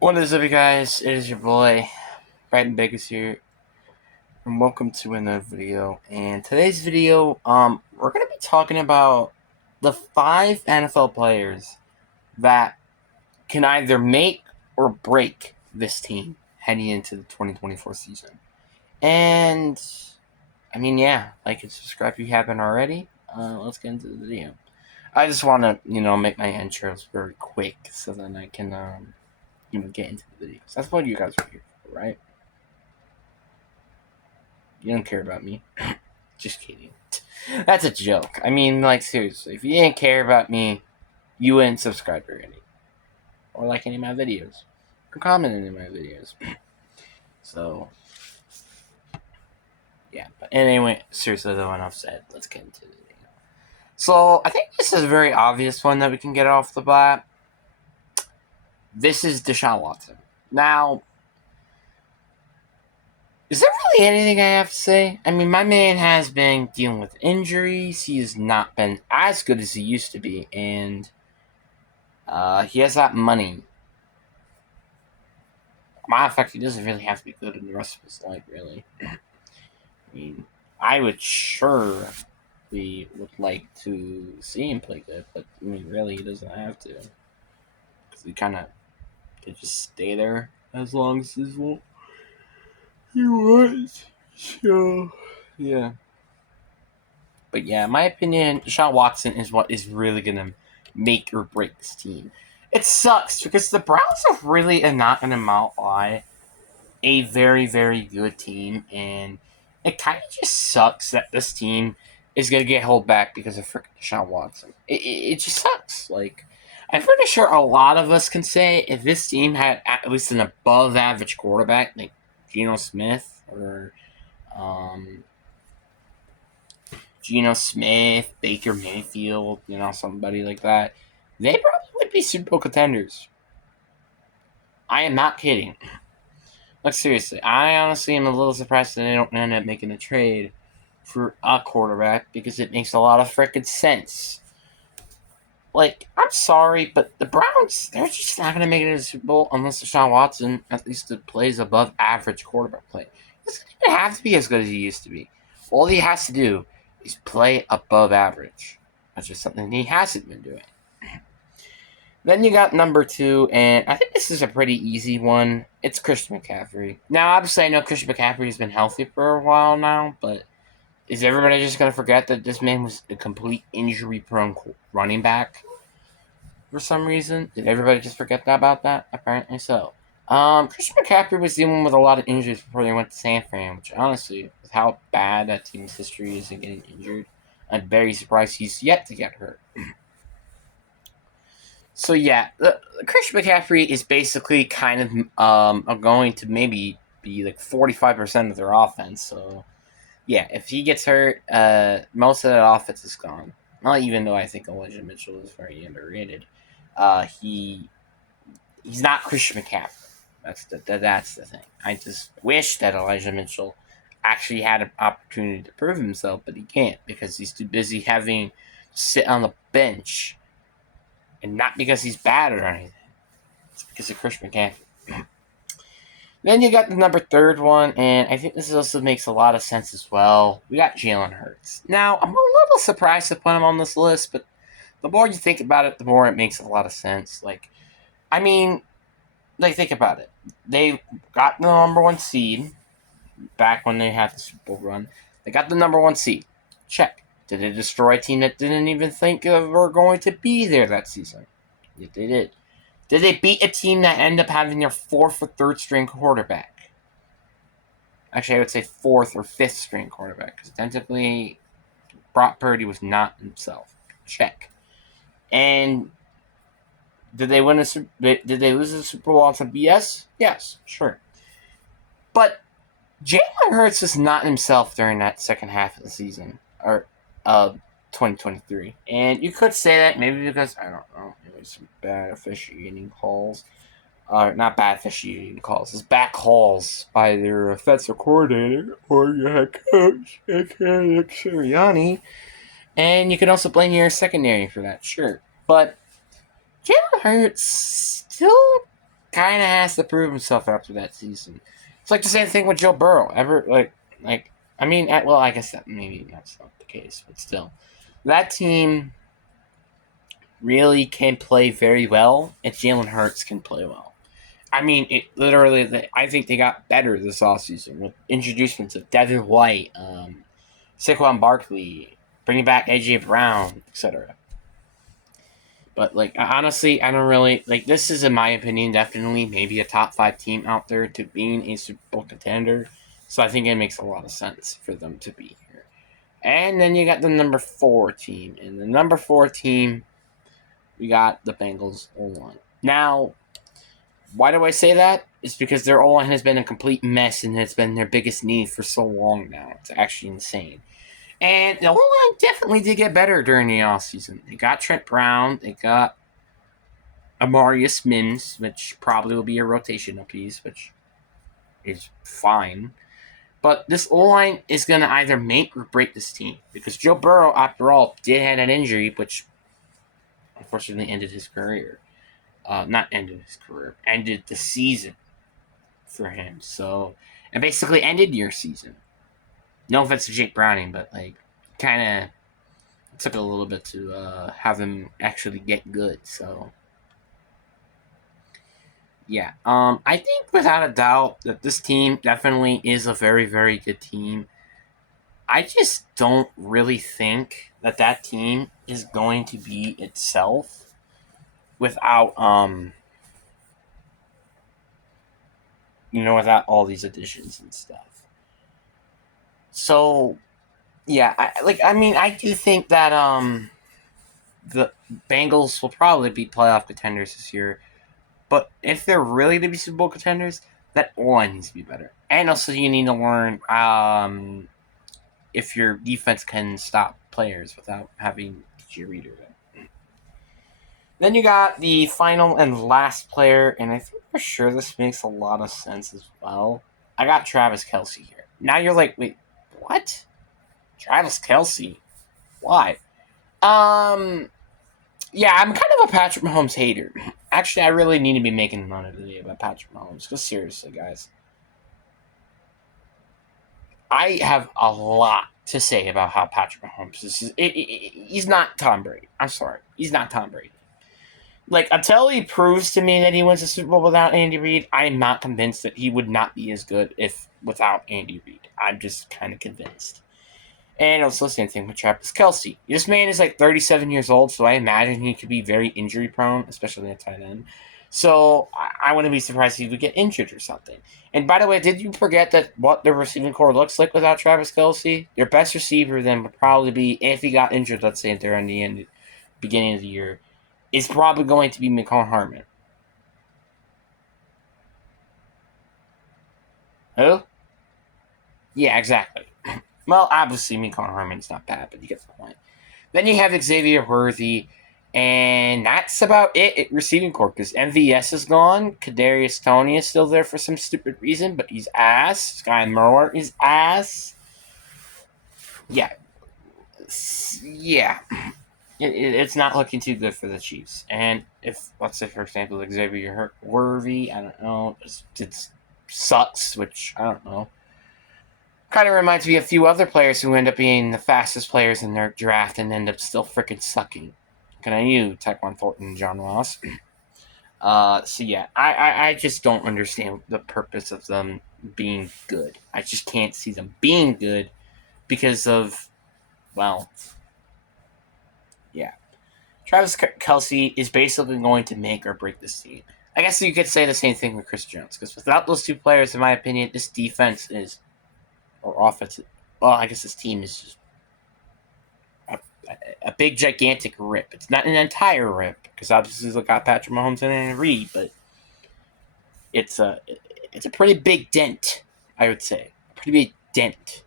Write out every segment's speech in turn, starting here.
What is up, you guys? It is your boy, Brandon Vegas here, and welcome to another video. And today's video, we're gonna be talking about the 5 NFL players that can either make or break this team heading into the 2024 season. And I mean, yeah, like and subscribe if you haven't already. Let's get into the video. I just want to, make my intros very quick so then I can, get into the videos. That's what you guys are here for, right? You don't care about me. Just kidding. That's a joke. I mean, like, seriously, if you didn't care about me, you wouldn't subscribe already. Or like any of my videos. Or comment on any of my videos. So, yeah. But anyway, seriously, though, enough said. Let's get into the video. So, I think this is a very obvious one that we can get off the bat. This is Deshaun Watson. Now, is there really anything I have to say? I mean, my man has been dealing with injuries. He has not been as good as he used to be, and he has that money. Matter of fact, he doesn't really have to be good in the rest of his life, really. I mean, I would sure would like to see him play good, but I mean, really, he doesn't have to. Because he kind of could just stay there as long as he wants. So, yeah. But yeah, in my opinion, Deshaun Watson is what is really going to make or break this team. It sucks because the Browns are really, and not going to lie, a very, very good team. And it kind of just sucks that this team is going to get held back because of freaking Deshaun Watson. It just sucks. Like, I'm pretty sure a lot of us can say if this team had at least an above average quarterback, like Geno Smith or um, Baker Mayfield, somebody like that, they probably would be Super Bowl contenders. I am not kidding. Like, seriously, I honestly am a little surprised that they don't end up making a trade for a quarterback because it makes a lot of freaking sense. Like, I'm sorry, but the Browns, they're just not going to make it to the Super Bowl unless Deshaun Watson at least plays above average quarterback play. He doesn't even have to be as good as he used to be. All he has to do is play above average. That's just something he hasn't been doing. Then you got number 2, and I think this is a pretty easy one. It's Christian McCaffrey. Now, obviously, I know Christian McCaffrey has been healthy for a while now, but is everybody just going to forget that this man was a complete injury-prone running back for some reason? Did everybody just forget about that? Apparently so. Christian McCaffrey was dealing with a lot of injuries before they went to San Fran, which honestly, with how bad that team's history is in getting injured, I'm very surprised he's yet to get hurt. So yeah, Christian McCaffrey is basically kind of going to maybe be like 45% of their offense. So yeah, if he gets hurt, most of that offense is gone. Not even though I think Elijah Mitchell is very underrated. He's not Christian McCaffrey. That's the thing. I just wish that Elijah Mitchell actually had an opportunity to prove himself, but he can't because he's too busy having to sit on the bench. And not because he's bad or anything. It's because of Christian McCaffrey. Then you got the number 3 one, and I think this also makes a lot of sense as well. We got Jalen Hurts. Now, I'm a little surprised to put him on this list, but the more you think about it, the more it makes a lot of sense. Like, I mean, think about it. They got the number 1 seed back when they had the Super Bowl run. They got the number 1 seed. Check. Did they destroy a team that didn't even think were going to be there that season? Yeah, they did. Did they beat a team that ended up having their 4th or 3rd string quarterback? Actually, I would say 4th or 5th string quarterback because technically Brock Purdy was not himself. Check. And did they win did they lose the Super Bowl on some BS? Yes, sure. But Jalen Hurts was not himself during that second half of the season or 2023, and you could say that maybe because I don't know, maybe some bad officiating calls. Not bad officiating calls. It's back calls by their offensive coordinator or your head coach, aka Nick Sirianni. And you can also blame your secondary for that, sure. But Jalen Hurts still kind of has to prove himself after that season. It's like the same thing with Joe Burrow. I mean, well, I guess that maybe that's not the case, but still, that team really can play very well, and Jalen Hurts can play well. I mean, it literally. I think they got better this offseason with introducements of Devin White, Saquon Barkley, bringing back AJ Brown, etc. But like honestly, I don't really like. This is, in my opinion, definitely maybe a top 5 team out there to being a Super Bowl contender. So I think it makes a lot of sense for them to be here. And then you got the number 4 team, and the number 4 team, we got the Bengals O-line. Now, why do I say that? It's because their O-line has been a complete mess, and it's been their biggest need for so long now. It's actually insane. And the O-line definitely did get better during the offseason. They got Trent Brown. They got Amarius Mims, which probably will be a rotational piece, which is fine. But this O-line is going to either make or break this team. Because Joe Burrow, after all, did have an injury, which unfortunately ended his career. Not ended his career, ended the season for him. So, and basically ended your season. No offense to Jake Browning, but like, kind of took a little bit to have him actually get good. So, yeah, I think without a doubt that this team definitely is a very, very good team. I just don't really think that team is going to be itself without without all these additions and stuff. So yeah, I do think that the Bengals will probably be playoff contenders this year. But if they're really to be Super Bowl contenders, that O-line needs to be better. And also you need to learn if your defense can stop players without having DJ Reader. Then you got the final and last player, and I think for sure this makes a lot of sense as well. I got Travis Kelce here. Now you're like, wait, what? Travis Kelce? Why? Yeah, I'm kind of a Patrick Mahomes hater. Actually, I really need to be making fun of today about Patrick Mahomes. Because seriously, guys, I have a lot to say about how Patrick Mahomes is. He's not Tom Brady. I'm sorry, he's not Tom Brady. Like, until he proves to me that he wins a Super Bowl without Andy Reid, I am not convinced that he would not be as good if without Andy Reid. I'm just kind of convinced. And also the same thing with Travis Kelce. This man is like 37 years old, so I imagine he could be very injury prone, especially at tight end. So I wouldn't be surprised if he would get injured or something. And by the way, did you forget that what the receiving core looks like without Travis Kelce? Your best receiver then would probably be, if he got injured, let's say during the beginning of the year, is probably going to be Mecole Hardman. Who? Yeah, exactly. Well, obviously, Mecole Hardman's not bad, but you get the point. Then you have Xavier Worthy, and that's about it at receiving core because MVS is gone. Kadarius Toney is still there for some stupid reason, but he's ass. Sky Moore is ass. Yeah. Yeah. It's not looking too good for the Chiefs. And if, let's say, for example, Xavier Worthy, I don't know, it sucks, which I don't know. Kind of reminds me of a few other players who end up being the fastest players in their draft and end up still freaking sucking. Can I you, Tyquan Thornton and John Ross? So yeah, I just don't understand the purpose of them being good. I just can't see them being good because of, well, yeah. Travis Kelce is basically going to make or break this team. I guess you could say the same thing with Chris Jones, because without those two players, in my opinion, this defense is, or offense, well, I guess this team is just a big, gigantic rip. It's not an entire rip, because obviously they got Patrick Mahomes and Andy Reid, but it's a pretty big dent, I would say. A pretty big dent,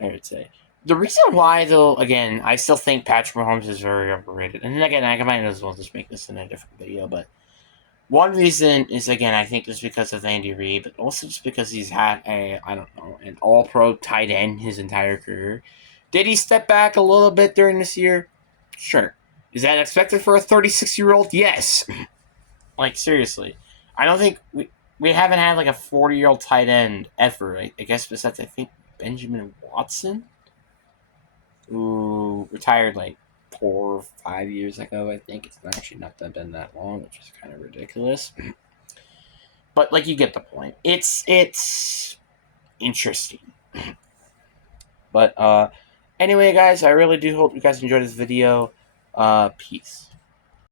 I would say. The reason why, though, again, I still think Patrick Mahomes is very overrated. And again, I might as well just make this in a different video, but one reason is, again, I think it's because of Andy Reid, but also just because he's had an all-pro tight end his entire career. Did he step back a little bit during this year? Sure. Is that expected for a 36-year-old? Yes. Like, seriously. I don't think we haven't had like a 40-year-old tight end ever. I guess besides I think Benjamin Watson, who retired like 4 or 5 years ago. I think it's actually not been that long, which is kind of ridiculous. But like you get the point. It's interesting. But anyway, guys, I really do hope you guys enjoyed this video. Peace.